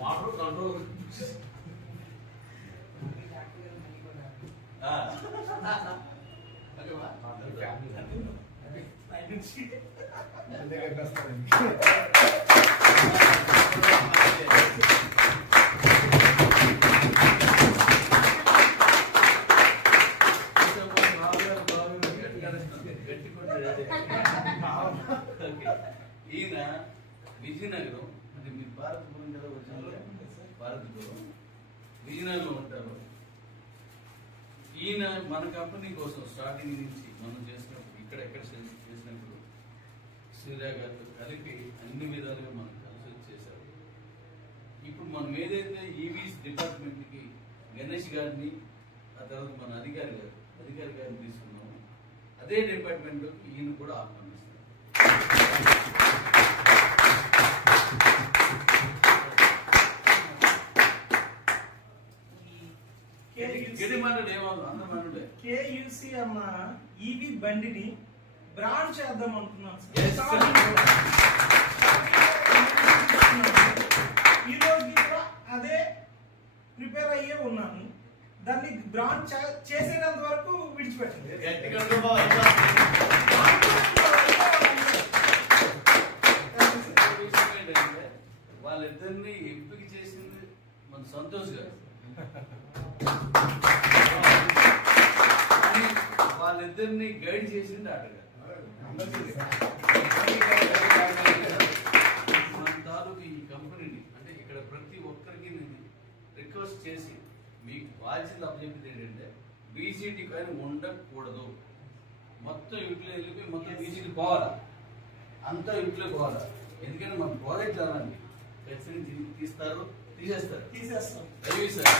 Water control ఈయన విజయనగరం అంటే మీ భారతపురం కదా వచ్చిన భారతపురం విజయనగరంలో ఉంటారు. ఈయన మన కంపెనీ కోసం స్టార్టింగ్ నుంచి మనం చేసినప్పుడు ఎక్కడ చేసినప్పుడు సూర్య గారితో కలిపి అన్ని విధాలుగా మనం కలిసి చేశారు. ఇప్పుడు మనం ఏదైతే ఈవీస్ డిపార్ట్మెంట్కి గణేష్ గారిని ఆ తర్వాత మన అధికారి గారిని తీసుకున్నాము, అదే డిపార్ట్మెంట్లోకి ఈయన కూడా ఆహ్వానిస్తారు. కేయూసీ అన్న ఈవీ బండిని బ్రాండ్ చేద్దాం అనుకున్నాను. ఈ రోజు కూడా అదే ప్రిపేర్ అయ్యే ఉన్నాను. దాన్ని బ్రాండ్ చేసేంత వరకు విడిచిపెట్టండి. వాళ్ళిద్దరిని ఎంపిక చేసింది మన సంతోష్ గారు. వాళ్ళిద్దరిని గైడ్ చేసింది ఆటగారు. మన తాలూకు ఈ కంపెనీని అంటే ఇక్కడ ప్రతి ఒక్కరికి నేను రిక్వెస్ట్ చేసి మీకు బాధ్యత అప్పచెప్పింది ఏంటంటే బీసీటీ కానీ ఉండకూడదు. మొత్తం ఇంట్లో వెళ్ళిపోయి మొత్తం బీసీటీ పోవాలా, అంతా ఇంట్లో పోవాలా. ఎందుకంటే మన ప్రాజెక్ట్ అలాంటి ఖచ్చితంగా తీసేస్తారు. తీసేస్తాం. సార్